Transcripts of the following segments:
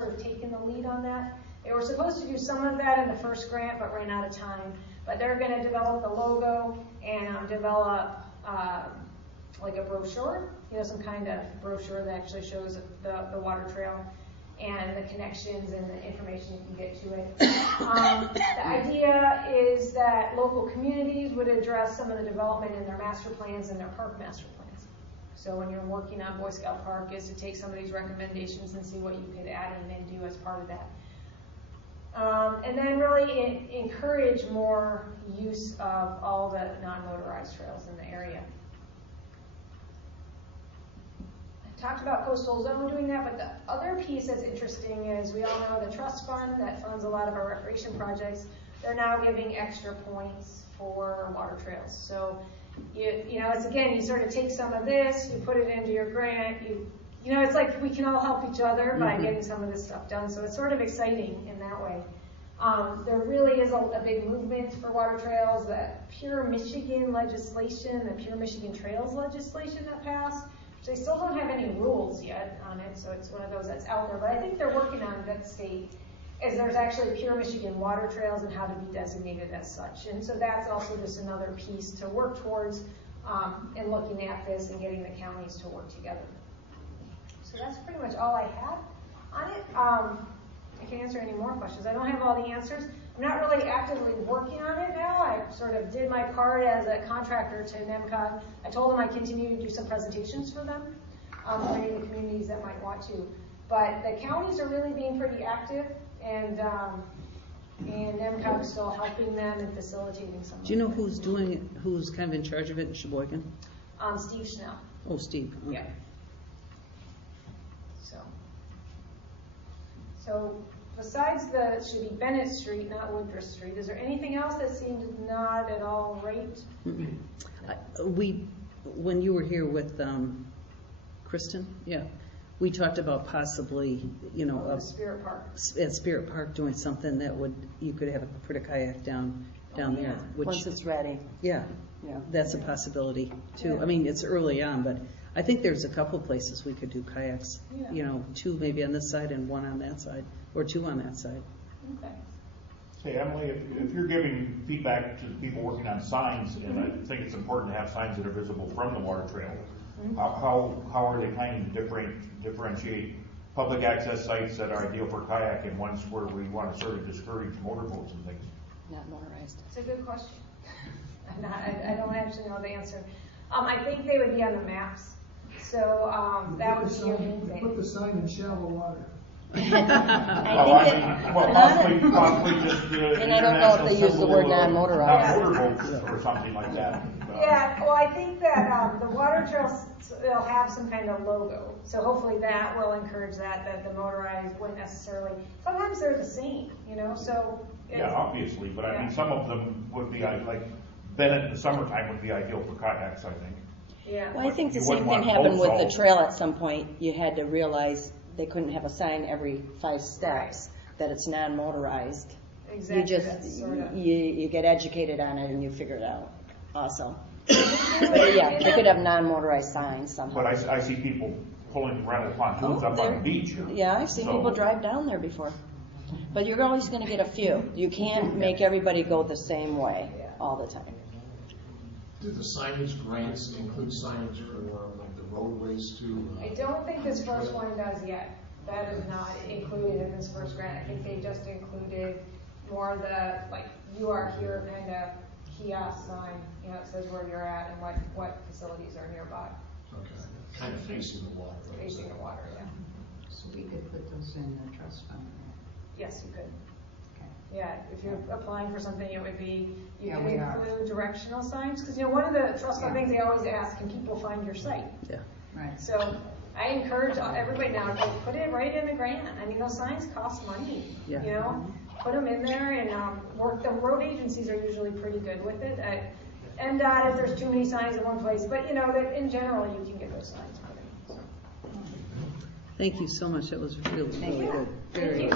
sort of taken the lead on that. They were supposed to do some of that in the first grant, but ran out of time. But they're going to develop the logo and develop like a brochure, some kind of brochure that actually shows the water trail and the connections and the information you can get to it. The idea is that local communities would address some of the development in their master plans and their park master plans. So when you're working on Boy Scout Park, is to take some of these recommendations and see what you could add in and do as part of that. And then really encourage more use of all the non-motorized trails in the area. I talked about coastal zone doing that, but the other piece that's interesting is we all know the trust fund that funds a lot of our recreation projects, they're now giving extra points for water trails. So it's again, you sort of take some of this, you put it into your grant, it's like we can all help each other by getting some of this stuff done. So it's sort of exciting in that way. There really is a big movement for water trails. The Pure Michigan legislation, the Pure Michigan Trails legislation that passed, they still don't have any rules yet on it, so it's one of those that's out there. But I think they're working on it at the state. Is there's actually Pure Michigan water trails and how to be designated as such. And so that's also just another piece to work towards in looking at this and getting the counties to work together. So that's pretty much all I have on it. I can answer any more questions. I don't have all the answers. I'm not really actively working on it now. I sort of did my part as a contractor to NEMCOG. I told them I'd continue to do some presentations for them, for any of the communities that might want to. But the counties are really being pretty active, and NEMCOG is still helping them and facilitating some of it. Do you know who's doing it, who's kind of in charge of it in Sheboygan? Steve Schnell. Oh, Steve. Okay. Yeah. So besides should be Bennett Street, not Woodruff Street, is there anything else that seemed not at all right? When you were here with Kristen, we talked about possibly, Spirit Park. At Spirit Park doing something that you could have put a kayak down there. Which, once it's ready. Yeah, that's a possibility too. Yeah. I mean, it's early on, but I think there's a couple places we could do kayaks. Yeah. 2 maybe on this side and 1 on that side, or 2 on that side. Okay. Hey, Emily, if you're giving feedback to the people working on signs, and I think it's important to have signs that are visible from the water trail, how are they kind of differentiate public access sites that are ideal for kayak and ones where we want to sort of discourage motorboats and things? Not motorized. It's a good question. I don't actually know the answer. I think they would be on the maps. So that would be a main thing. Put the sign in shallow water. Possibly just and I don't know if they use the word non-motorized. Motorboats or something like that. Yeah, well, I think that the water trails, they'll have some kind of logo. So hopefully that will encourage that the motorized wouldn't necessarily. Sometimes they're the same, so. Yeah, obviously, but I mean, some of them would be like Bennett in the summertime would be ideal for kayaks, I think. Yeah. Well, I think the same thing happened with the trail at some point. You had to realize they couldn't have a sign every 5 steps that it's non-motorized. Exactly. You just you get educated on it and you figure it out. Also, but yeah, they could have non-motorized signs somehow. But I see people pulling rental pontoons up on the beach. Yeah, I've seen people drive down there before. But you're always going to get a few. You can't make everybody go the same way all the time. Do the signage grants include signage for like the roadways too? I don't think this first one does yet. That is not included in this first grant. I think they just included more of the, like, you are here kind of kiosk sign. It says where you're at and what facilities are nearby. Okay. Kind of facing the water. Facing the water, yeah. So we could put those in the trust fund. Yes, you could. Okay. Yeah, if you're applying for something, it would be, you can we include directional signs. Because, one of the trust fund things they always ask, can people find your site? Yeah. Right. So I encourage everybody now to put it right in the grant. I mean, those signs cost money, Put them in there and work. The road agencies are usually pretty good with it. And if there's too many signs in one place. But, that in general, you can get those signs put in. So. Thank you so much. That was really good. Thank you.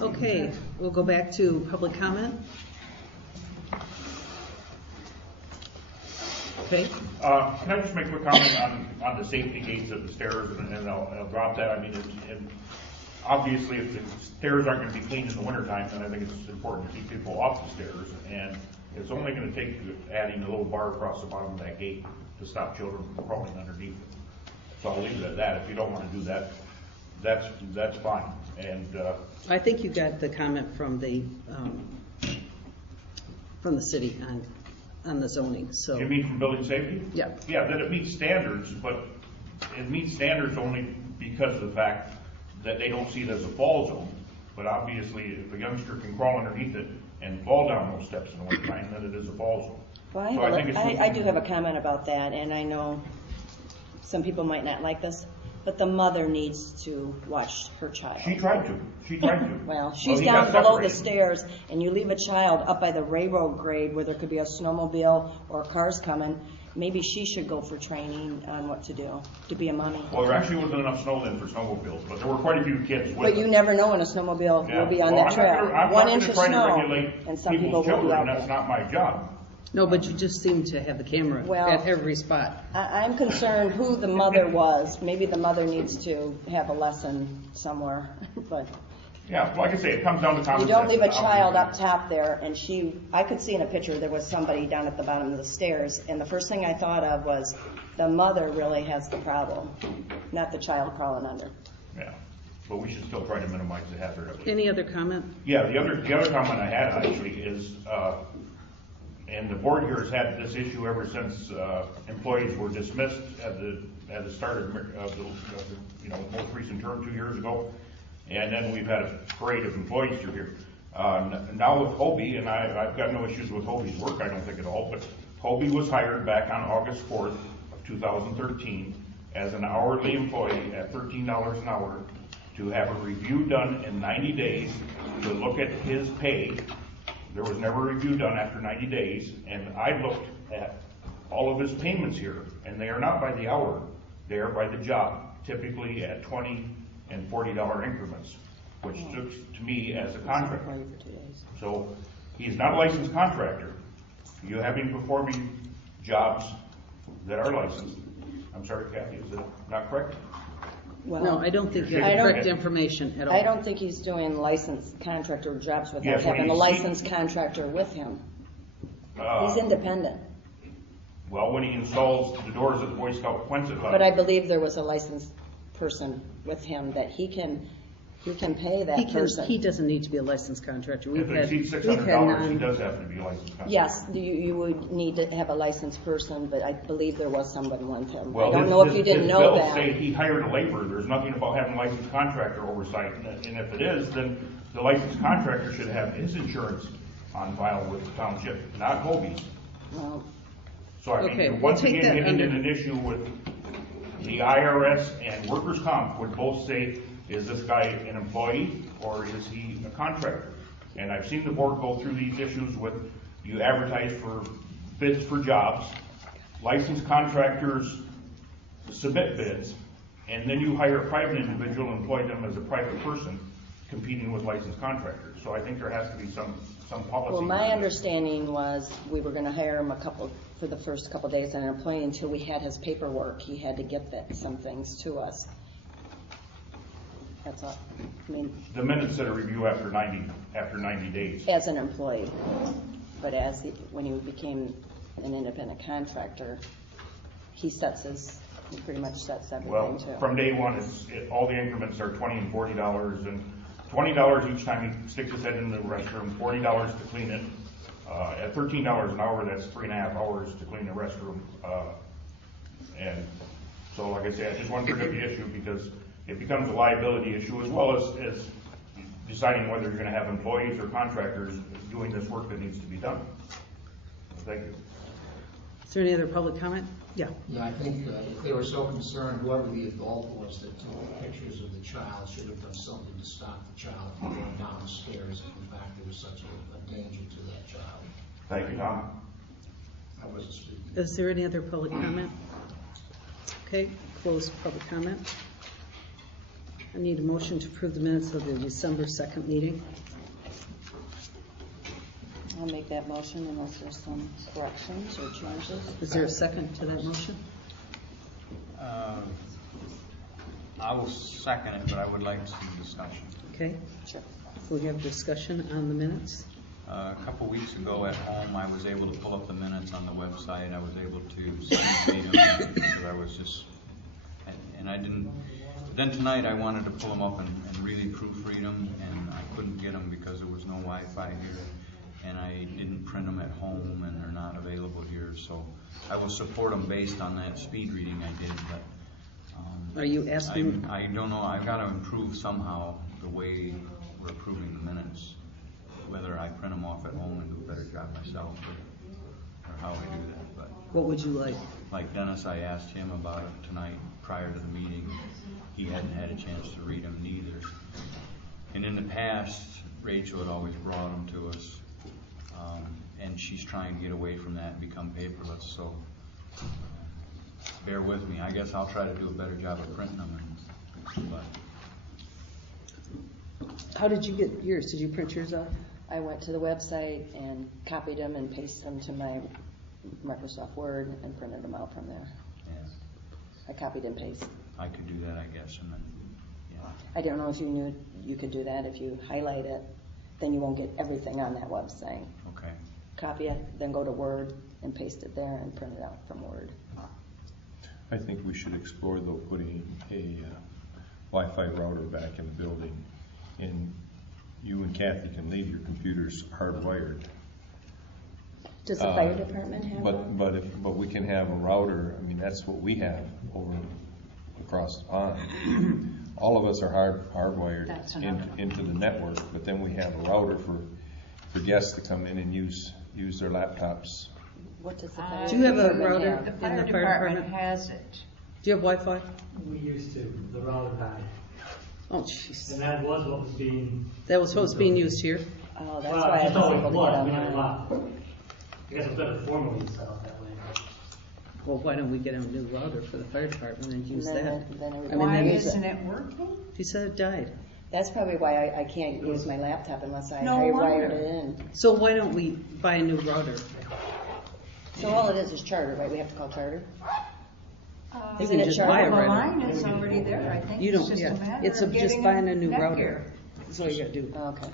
Okay, we'll go back to public comment. Okay, Can I just make a quick comment on the safety gates of the stairs, and then I'll drop that. I mean, obviously, if the stairs aren't going to be cleaned in the wintertime, then I think it's important to keep people off the stairs. And it's only going to take adding a little bar across the bottom of that gate to stop children from crawling underneath it. So I'll leave it at that. If you don't want to do that, that's fine. And I think you got the comment from the city on the zoning, so. you mean from building safety? Yeah. Yeah, that it meets standards, but it meets standards only because of the fact that they don't see it as a fall zone. But obviously, if a youngster can crawl underneath it and fall down those steps in the wintertime, then it is a fall zone. Well, So I think it's I do have a comment about that, and I know some people might not like this, but the mother needs to watch her child. She tried to. Well, she's he down got below the separated. stairs, and you leave a child up by the railroad grade where there could be a snowmobile or cars coming. Maybe she should go for training on what to do to be a mommy. Well, there actually wasn't enough snow then for snowmobiles, but there were quite a few kids with But you them. never know when a snowmobile Yeah. will be on Well, that trail. I'm 1 not inch gonna of try to snow, regulate and some people people's will be children. out That's there. not my job. No, but you just seem to have the camera Well- at every spot. I'm concerned who the mother was. Maybe the mother needs to have a lesson somewhere, but Yeah, like I say, it comes down to common you sense. don't leave a child up obviously. top there, and I could see in a picture there was somebody down at the bottom of the stairs, and the first thing I thought of was the mother really has the problem, not the child crawling under. Yeah, but we should still try to minimize the hazard of it. Any other comment? Yeah, the other comment I had actually is, and the board here has had this issue ever since employees were dismissed at the start of the most recent term 2 years ago, and then we've had a parade of employees through here. Now with Hobie, and I've got no issues with Hobie's work, I don't think at all, but Hobie was hired back on August 4th of 2013 as an hourly employee at $13 an hour to have a review done in 90 days to look at his pay. There was never a review done after 90 days, and I looked at all of his payments here, and they are not by the hour, they are by the job, typically at $20 and $40 increments, which looks to me as a contractor. So he's not a licensed contractor. You have him performing jobs that are licensed. I'm sorry, Kathy, is that not correct? Well, No, I don't think you I have don't- correct information at all. I don't think he's doing licensed contractor jobs without Yes, when having a he's- licensed contractor with him. He's independent. Well, when he installs the doors at the Boy Scout Quonset hut. But I believe there was a licensed person with him that he can pay that person. He doesn't need to be a licensed contractor. If it exceeds $600, he does have to be a licensed contractor. Yes, you would need to have a licensed person, but I believe there was someone with him. I Well, don't know if you his didn't know bills that. say he hired a laborer. There's nothing about having a licensed contractor oversight. And if it is, then the licensed contractor should have his insurance on file with the township, not Hobie's. Well, So I Okay, mean, we'll once take again, that getting in under- an issue with the IRS and workers' comp would both say, is this guy an employee or is he a contractor? And I've seen the board go through these issues with, you advertise for bids for jobs, licensed contractors submit bids, and then you hire a private individual and employ them as a private person competing with licensed contractors. So I think there has to be some policy. well, my understanding was we were gonna hire him for the first couple days as an employee until we had his paperwork. He had to get some things to us. That's all. I mean, The minutes said a review after 90 days. as an employee, but when he became an independent contractor, he pretty much sets Well, everything too. from day one, all the increments are $20 and $40, and $20 each time he sticks his head in the restroom, $40 to clean it. At $13 an hour, that's 3.5 hours to clean the restroom. And so, like I say, I just want to bring up the issue because it becomes a liability issue as well as deciding whether you're going to have employees or contractors doing this work that needs to be done. Thank you. Is there any other public comment? Yeah. Yeah, I think if they were so concerned, whoever the adult was that took pictures of the child should have done something to stop the child from going down the stairs if in fact there was such a danger to that child. Thank you, Tom. I wasn't speaking. Is there any other public comment? Okay, close public comment. I need a motion to approve the minutes of the December 2nd meeting. I'll make that motion unless there's some corrections or changes. Is there a second to that motion? I will second it, but I would like some discussion. Okay, Sure. we have discussion on the minutes. A couple weeks ago at home, I was able to pull up the minutes on the website. I was able to read them because I was just, and I didn't. Then tonight I wanted to pull them up and really proofread them, and I couldn't get them because there was no Wi-Fi here, and I didn't print them at home, and they're not available here. So I will support them based on that speed reading I did. But Are you asking? I don't know. I've got to improve somehow the way we're approving the minutes. Whether I print them off at home and do a better job myself, or how I do that. But What would you like? like Dennis, I asked him about it tonight prior to the meeting. He hadn't had a chance to read them neither. And in the past, Rachel had always brought them to us, and she's trying to get away from that and become paperless. So bear with me. I guess I'll try to do a better job of printing them. But How did you get yours? Did you print yours off? I went to the website and copied them and pasted them to my Microsoft Word and printed them out from there. yeah, I copied and pasted. I could do that, I guess, and then yeah. I don't know if you knew you could do that. If you highlight it, then you won't get everything on that website. Okay. Copy it, then go to Word and paste it there and print it out from Word. I think we should explore, though, putting a Wi-Fi router back in the building, and you and Kathy can leave your computers hardwired. Does the fire department have one? But we can have a router. I mean, that's what we have over across the pond. All of us are hardwired into the network, but then we have a router for guests to come in and use their laptops. What does the fire Do you have a department router have? The in fire the fire department department? has it. Do you have Wi-Fi? We used to, the router died. Oh, jeez. And that was what was being. That was supposed to be used here. Oh, that's Well, why I just was always able to was, get we had a online. lot. I guess it's better formally set up that way. But Well, why don't we get a new router for the fire department and use that? Then I mean, Why then isn't it working? He said it died. That's probably why I can't use my laptop unless I No wired wonder. it in. So why don't we buy a new router? So all it is Charter, right? We have to call Charter? You Isn't can it just Charter? buy a The router. line is already there, I think. You It's don't, just a yeah. matter It's of just getting buying a new netgear. router. That's all you gotta do. Okay.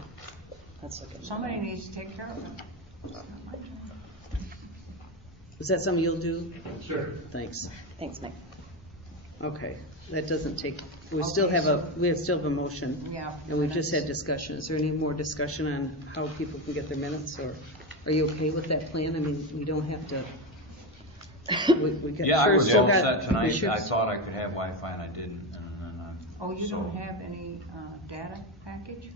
Let's look at Somebody needs to take care of it. It's not my job. Is that something you'll do? sure. Thanks. Thanks, Mike. Okay, that doesn't take, we Okay, still have so- a motion. Yeah. And we've just had discussion. Is there any more discussion on how people can get their minutes, or are you okay with that plan? I mean, we don't have to. We got- Yeah, I sure was still all got- set we tonight. should- I thought I could have Wi-Fi and I didn't. Oh, you so- don't have any data package?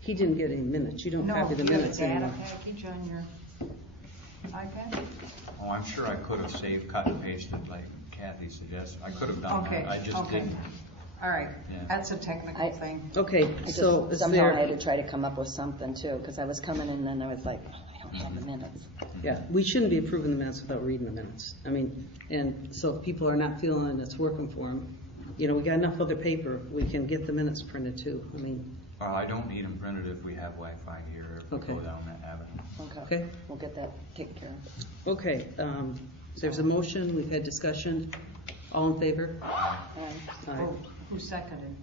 He didn't get any minutes. You don't No, copy the you have a minutes data anymore. package on your iPad? Oh, I'm sure I could have saved, cut and pasted like Kathy suggested. I could have done Okay, that. I just okay. didn't. All right, Yeah. that's a technical thing. Okay, I just so is somehow I had there, to try to come up with something too, because I was coming and then I was like, oh, I don't have the minutes. yeah, we shouldn't be approving the minutes without reading the minutes. I mean, and so if people are not feeling it's working for them, you know, we got enough other paper, we can get the minutes printed too. I mean, Well, I don't need them printed if we have Wi-Fi here, if we Okay. go down that avenue. Okay. We'll get that taken care of. okay, there's a motion, we've had discussion. All in favor? Aye. Oh, who seconded?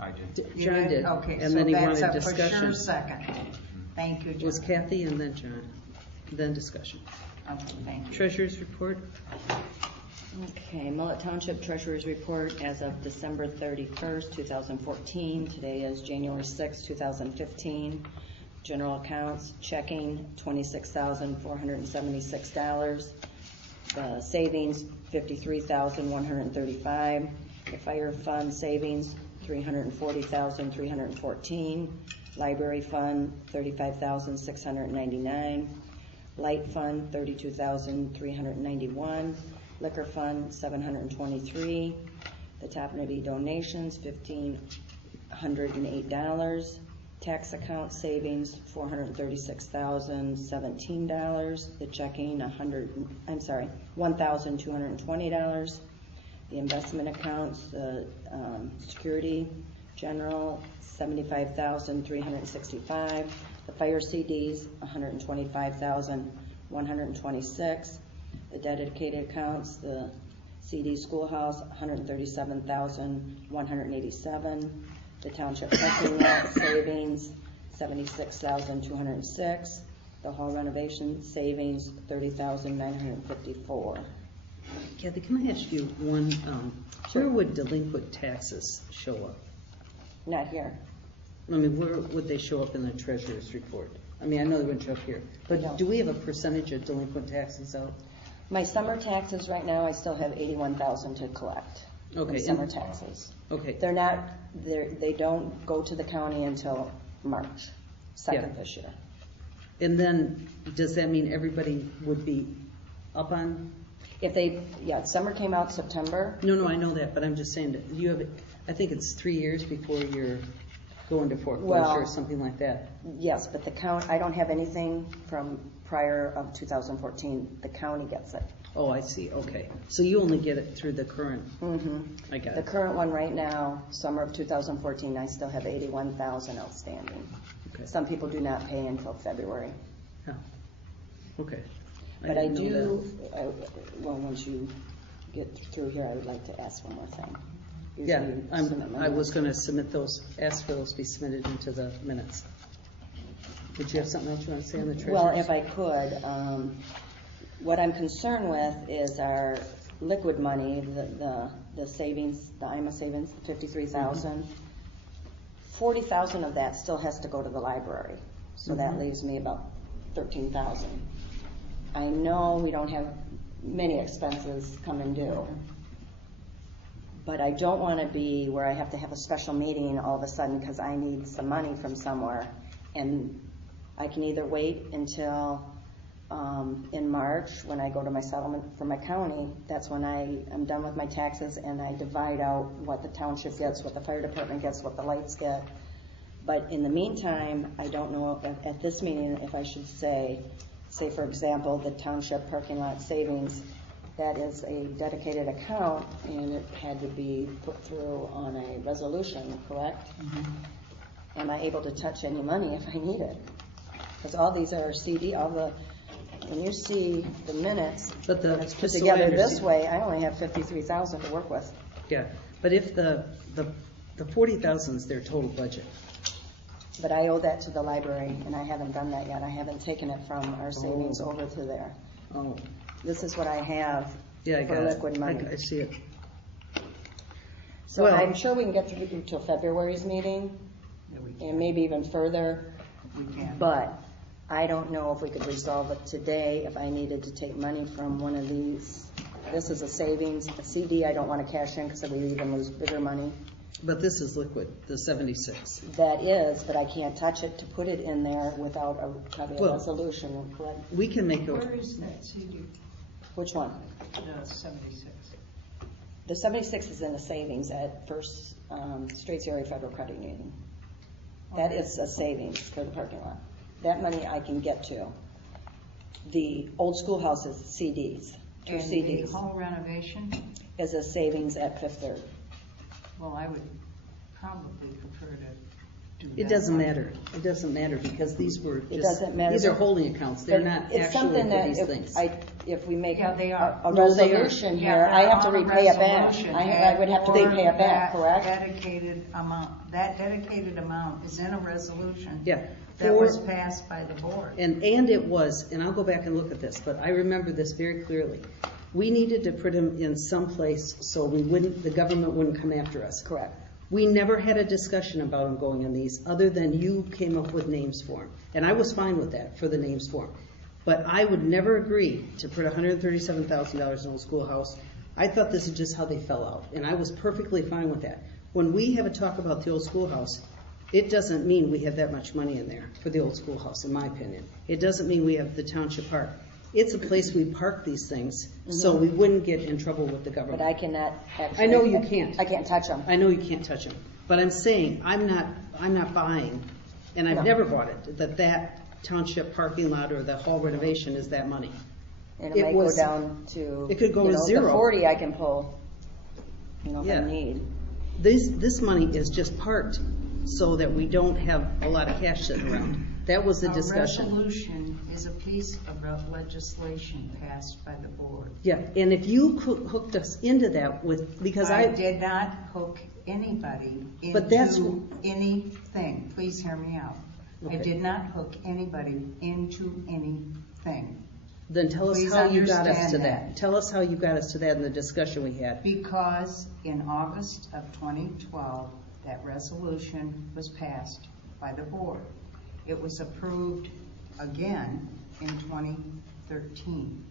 I did. You John did, Okay, and so then he that's wanted a for discussion. sure second. Thank you, It was John. Kathy and then John, then discussion. Okay, thank you. Treasurer's report? Okay, Mullett Township Treasurer's Report as of December 31st, 2014. Today is January 6th, 2015. General accounts, checking, $26,476. Savings, $53,135. The fire fund savings, $340,314. Library fund, $35,699. Light fund, $32,391. Liquor fund, $723. The Tappanity donations, $1,508. Tax account savings, $436,017. The checking, $1,220. The investment accounts, security, General, $75,365. The fire CDs, $125,126. The dedicated accounts, the CD schoolhouse, $137,187. The township parking lot savings, $76,206. The hall renovation savings, $30,954. Kathy, can I ask you one, where would delinquent taxes show up? Not here. I mean, where would they show up in the treasurer's report? I mean, I know they wouldn't show up here, but No. do we have a percentage of delinquent taxes out? My summer taxes right now, I still have $81,000 to collect. Okay, in summer and- taxes. Okay. They don't go to the county until March 2nd Yeah. this year. And then, does that mean everybody would be up on? Summer came out September. No, I know that, but I'm just saying that you have, I think it's 3 years before you're going to foreclosure or something like that. Yes, but I don't have anything from prior of 2014. The county gets it. Oh, I see, okay. So you only get it through the current, I got The it. current one right now, summer of 2014, I still have $81,000 outstanding. Okay. Some people do not pay until February. Yeah. Okay. But I didn't know once you get through here, I would like to ask one more thing. Yeah, Usually you submit my I was notes. going to submit those, ask for those to be submitted into the minutes. Did you have something else you want to say on the treasurer's? Well, if I could, what I'm concerned with is our liquid money, the savings, the IMA savings, $53,000. 40,000 of that still has to go to the library, so that leaves me about 13,000. I know we don't have many expenses coming due, but I don't want to be where I have to have a special meeting all of a sudden because I need some money from somewhere, and I can either wait until in March when I go to my settlement for my county. That's when I'm done with my taxes and I divide out what the township gets, what the fire department gets, what the lights get. But in the meantime, I don't know at this meeting if I should say for example, the township parking lot savings, that is a dedicated account and it had to be put through on a resolution, correct? Mm-hmm. Am I able to touch any money if I need it? Because all these are CD, when you see the minutes, But when it's put just so I together this understand- way, I only have $53,000 to work with. Yeah, but if the 40,000 is their total budget, But I owe that to the library, and I haven't done that yet. I haven't taken it from our savings over to there. oh, This is what I have yeah, I for got liquid it. money. I see it. So Well- I'm sure we can get through till February's meeting, and maybe even further. We can. But I don't know if we could resolve it today if I needed to take money from one of these. This is a savings, a CD I don't want to cash in because we even lose bigger money. But this is liquid, the 76. That is, but I can't touch it to put it in there without having a Well- resolution, correct? We can make Where a, is that CD? Which one? The 76. The 76 is in the savings at First Straits Area Federal Credit Union. That is a savings for the parking lot. That money I can get to. The old schoolhouse is CDs, two And CDs, the hall renovation, is a savings at Fifth Third. well, I would probably prefer to do that. it doesn't matter. It doesn't matter because these were It just, doesn't matter. these are holding accounts. They're But not it's actually something for that these things. if we make Yeah, they are. a No, they resolution Yeah, here, they're I have to on a repay it back. resolution, I would have to or repay it back, that correct? dedicated amount, that dedicated amount is in a resolution. Yeah. That For- was passed by the board. And it was, and I'll go back and look at this, but I remember this very clearly. We needed to put them in some place so the government wouldn't come after us. Correct. We never had a discussion about them going in these, other than you came up with names for them. And I was fine with that, for the names for them. But I would never agree to put $137,000 in Old Schoolhouse. I thought this is just how they fell out, and I was perfectly fine with that. When we have a talk about the Old Schoolhouse, it doesn't mean we have that much money in there for the Old Schoolhouse, in my opinion. It doesn't mean we have the Township Park. It's a place we park these things, so we wouldn't get in trouble with the government. But I cannot actually. I know you can't. I can't touch them. I know you can't touch them, but I'm saying, I'm not buying, and I've No. never bought it, that township parking lot or the hall renovation is that money. And It it might go was- down to. it could go you to know, zero. The 40 I can pull, if Yeah. I need. This money is just parked so that we don't have a lot of cash sitting around. That was the discussion. A resolution is a piece of legislation passed by the board. Yeah, and if you hooked us into that because I did not hook anybody But that's- into anything. Please hear me out. I Okay. did not hook anybody into anything. Then tell us Please how you got us to understand that. that. Tell us how you got us to that in the discussion we had. Because in August of 2012, that resolution was passed by the board. It was approved again in 2013.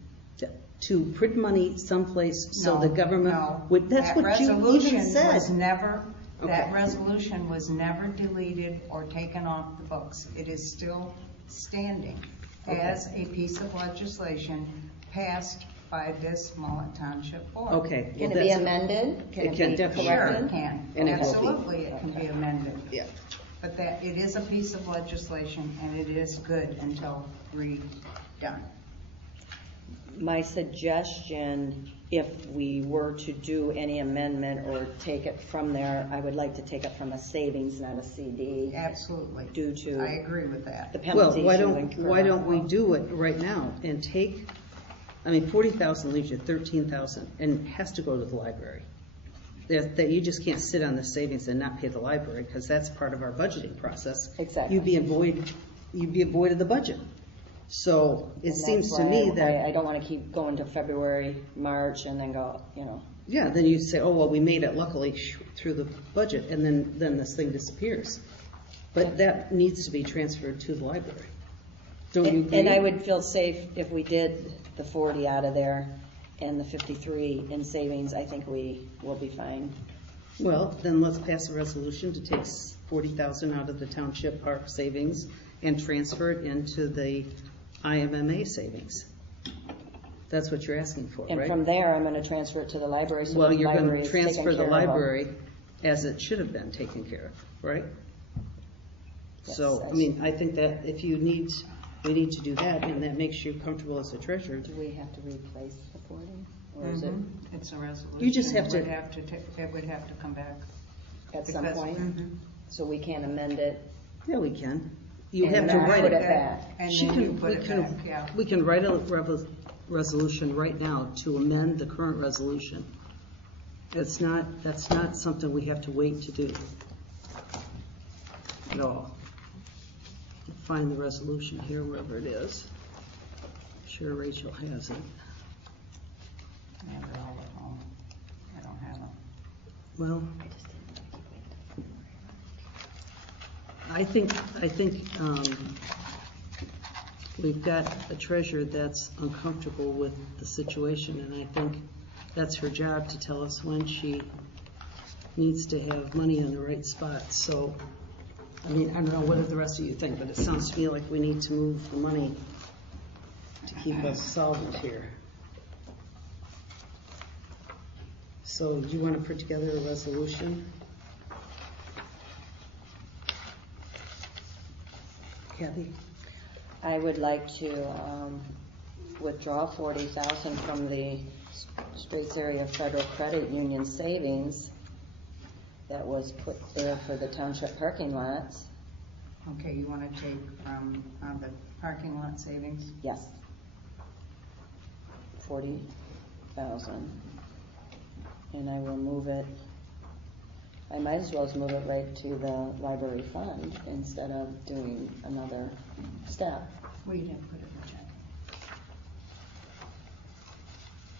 To print money someplace so No, the government no. would, that's That what you resolution even said. was never, that Okay. resolution was never deleted or taken off the books. It is still standing as a piece of legislation passed by this Mullett Township Board. Okay. Can well, it be that's- amended? It Can can it be definitely. Sure, corrected? it can. And it will be. Absolutely, it can be amended. Yeah. But that, it is a piece of legislation and it is good until redone. My suggestion, if we were to do any amendment or take it from there, I would like to take it from a savings, not a CD. Absolutely. Due to I agree with that. the Well, penalties why you don't incur. we do it right now and take, 40,000 leaves you 13,000 and it has to go to the library. That you just can't sit on the savings and not pay the library because that's part of our budgeting process. Exactly. You'd be void of the budget. So it And seems that's to why me that. I don't want to keep going to February, March, and then go, Yeah, then you say, oh, well, we made it luckily through the budget, and then this thing disappears. But that needs to be transferred to the library. Don't you agree? And I would feel safe if we did the 40 out of there and the 53 in savings. I think we will be fine. Well, then let's pass a resolution to take 40,000 out of the township park savings and transfer it into the IMMA savings. That's what you're asking for, And right? from there, I'm going to transfer it to the library. So Well, the you're going library to is taken transfer the care of. library as it should have been taken care of, right? Yes, So, I think that if we need to do that, and that makes you comfortable as a treasurer. Do we have to replace the 40? Or is it It's a resolution. You just have to- It would have to come back. at some Because- point? Mhm. So we can't amend it? Yeah, we can. You And have to then write put it it back. And She then can- you put we it can- back, yeah. We can write a resolution right now to amend the current resolution. That's not something we have to wait to do at all. Find the resolution here, wherever it is. I'm sure Rachel has it. I have it all at home. I don't have it. Well, I think we've got a treasurer that's uncomfortable with the situation, and I think that's her job to tell us when she needs to have money in the right spot. So, I don't know what the rest of you think, but it sounds to me like we need to move the money to keep us solvent here. So, do you want to put together a resolution? Kathy? I would like to withdraw 40,000 from the Straits Area Federal Credit Union savings that was put there for the township parking lots. Okay, you want to take from the parking lot savings? Yes. 40,000. And I will move it, I might as well move it right to the library fund instead of doing another step. Well, you'd have to put it in the checking.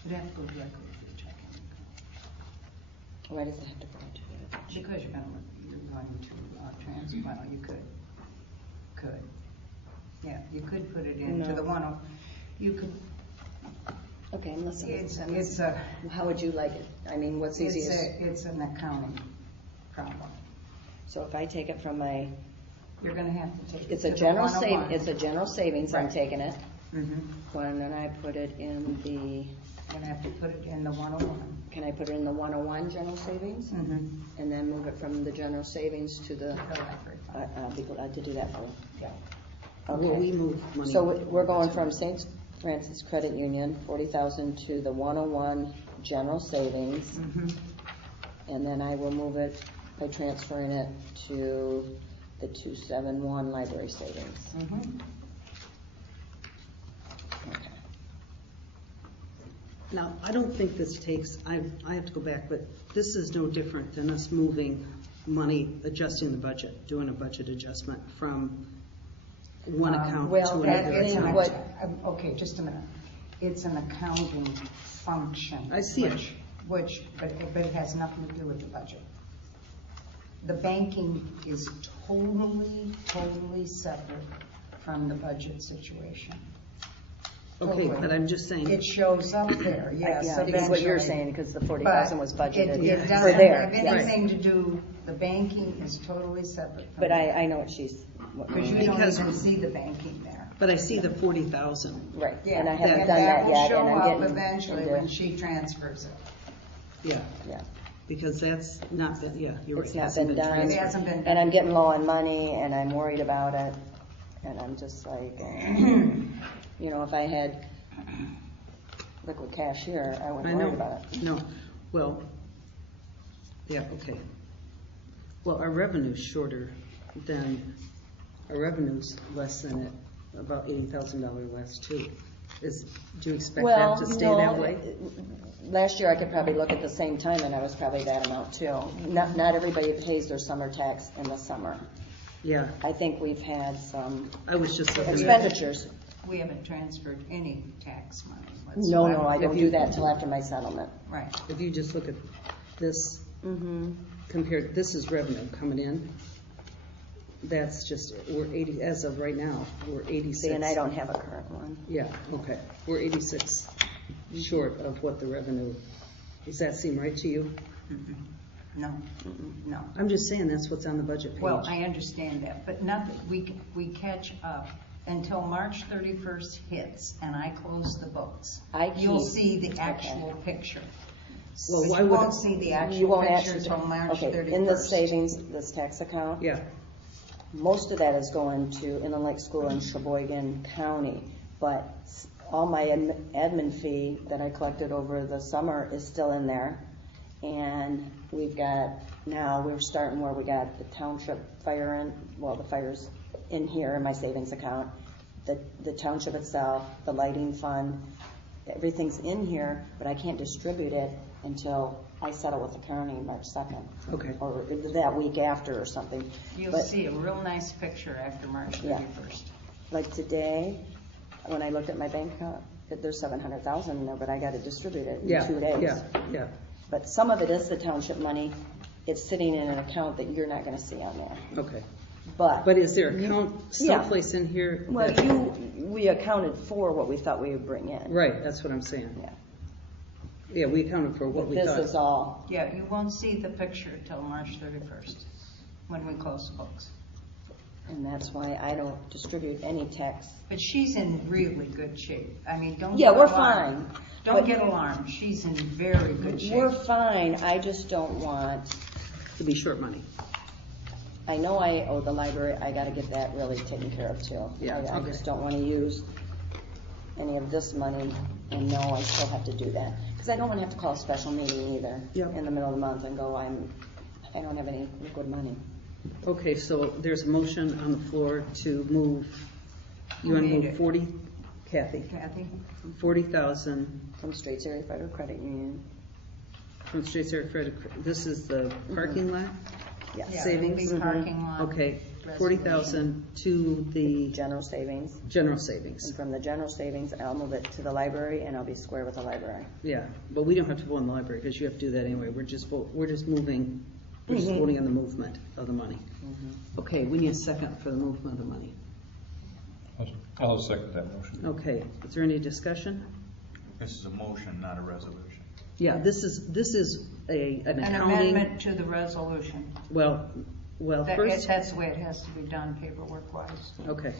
You'd have to go directly to the checking. Why does it have to go into the Because you're going to transfer, well, you could. Yeah, you could put it into No. the one, you could, Okay, I'm listening. it's a, How would you like it? What's easiest? it's an accounting problem. So if I take it from my, You're going to have to take it it's to a the general 101. it's a general savings, I'm Right. taking it. Mm-hmm. And then I put it in the, You're going to have to put it in the 101. can I put it in the 101 general savings? Mm-hmm. And then move it from the general savings to the, The library fund. I'll be glad to do that for you. Yeah. Will we Okay. move money? So we're going from St. Francis Credit Union, 40,000 to the 101 general savings. Mm-hmm. And then I will move it by transferring it to the 271 library savings. Mhm. Okay. Now, I don't think this takes, I have to go back, but this is no different than us moving money, adjusting the budget, doing a budget adjustment from one account well, to that another is account. what- Okay, just a minute. It's an accounting function. I see it. But it has nothing to do with the budget. The banking is totally separate from the budget situation. Okay, Totally. but I'm just saying, It shows up there, yes, Yeah, it's what you're eventually. saying, because the 40,000 was But budgeted it for doesn't there. have yes. anything to do, the banking is totally separate from But that. I know what she's, Because you don't Because- even see the banking there. but I see the 40,000. right, Yeah, and I haven't and done that yet, will and I'm show up getting. eventually into- when she transfers it. Yeah, Yeah, because that's not, yeah, you're right. it's not hasn't been done. It transferred. hasn't been And done. I'm getting low on money, and I'm worried about it, and I'm just like, you know, if I had liquid cash here, I I wouldn't worry know, about it. no, well, yeah, okay. Well, our revenue's shorter than, our revenue's less than it, about $80,000 less too. Do you expect that to stay that way? Last year I could probably look at the same time and I was probably that amount too. Not everybody pays their summer tax in the summer. Yeah, I think we've had some I was just looking at, expenditures. We haven't transferred any tax money No, whatsoever. I don't If do you- that till after my settlement. Right. if you just look at this, Mm-hmm. compared, this is revenue coming in. That's just, we're 80, as of right now, we're 86. See, and I don't have a current one. Yeah, okay. We're 86 short of what the revenue, does that seem right to you? No, no. I'm just saying that's what's on the budget page. Well, I understand that, but nothing, we catch up until March 31st hits and I close the books. You'll see the actual picture. Well, But why you would won't it- see the You actual won't picture actually, until March 31st. okay, in the savings, this tax account, Yeah, most of that is going to Inland Lake School in Sheboygan County, but all my admin fee that I collected over the summer is still in there. And we've got, now we're starting where we got the township fire in, well, the fire's in here in my savings account, the township itself, the lighting fund, everything's in here, but I can't distribute it until I settle with the county March 2nd. Okay. Or that week after or something. You'll But- see a real nice picture after March Yeah. 31st. Like today, when I looked at my bank account, there's 700,000 in there, but I got to distribute it in yeah, 2 days. yeah. But some of it is the township money. It's sitting in an account that you're not going to see on there. Okay. But But is there a count Yeah. someplace in here? well, that- we accounted for what we thought we would bring in. Right, that's what I'm saying. Yeah. Yeah, we accounted for what But we this thought. is all. Yeah, you won't see the picture till March 31st, when we close the books. And that's why I don't distribute any tax. But she's in really good shape. I mean, don't Yeah, get we're alarmed. fine. Don't But- get alarmed. She's in very good shape. We're fine. I just don't want. To be short money. I know I owe the library. I got to get that really taken care of too. Yeah, I okay. just don't want to use any of this money and know I still have to do that. Because I don't want to have to call a special meeting either Yep. in the middle of the month and go, I don't have any liquid money. Okay, so there's a motion on the floor to move, you want to Who made move it? 40, Kathy, Kathy? 40,000 From Straits Area Federal Credit Union. from Straits Area Credit. This is the parking lot Yes. Yeah, savings? it'll be parking lot. Okay, resolution. 40,000 to the General savings. general savings. And from the general savings, I'll move it to the library and I'll be square with the library. Yeah, but we don't have to vote in the library because you have to do that anyway. We're just moving, we're just voting on the movement of the money. Okay, we need a second for the movement of the money. I'll second that motion. Okay, is there any discussion? This is a motion, not a resolution. Yeah, this is an An accounting, amendment to the resolution. well, first, That's the way it has to be done paperwork-wise. okay.